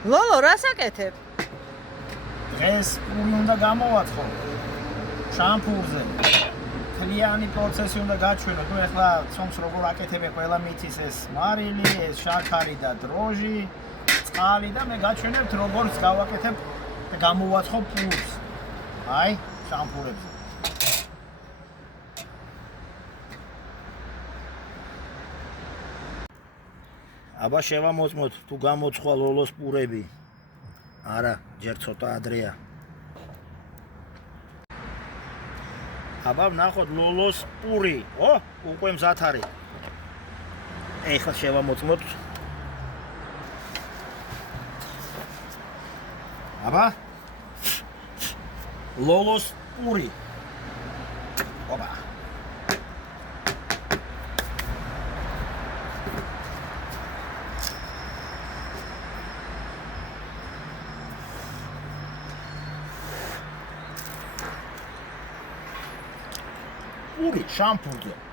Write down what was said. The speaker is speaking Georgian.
ლოლო, რას აკეთებ? დღეს პური უნდა გამოვაცხო შამპურზე. Თლიანი პროცესი უნდა გაჩვენოთ. ნუ ეხლა ცომს როგორ აკეთებია, ყველა მითის ეს მარილი, ეს შაქარი და დროჟი, წყალი და მე გაჩვენებთ როგორ გავაკეთებ და გამოვაცხო პურს. აი, შამპურებზე. აბა შევამოწმოთ თუ გამოცხვა ლოლოს პურები. არა, ჯერ ცოტა ადრეა. აბა ვნახოთ ლოლოს პური. ო, უკვე მზად არის. ეხლა შევამოწმოთ. აბა ლოლოს პური. ოპა. პური შამპურზე.